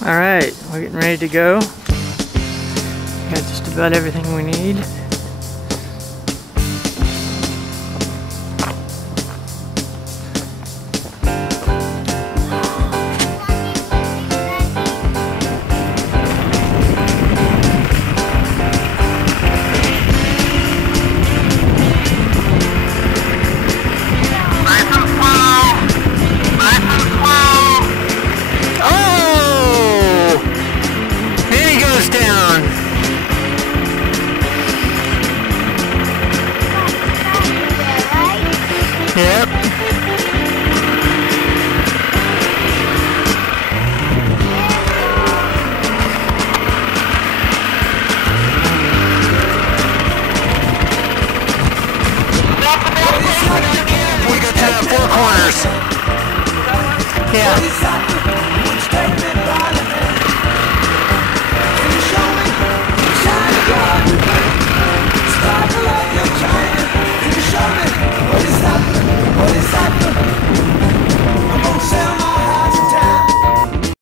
Alright, we're getting ready to go. Got just about everything we need. Yep. We got to have 4 corners. Yeah.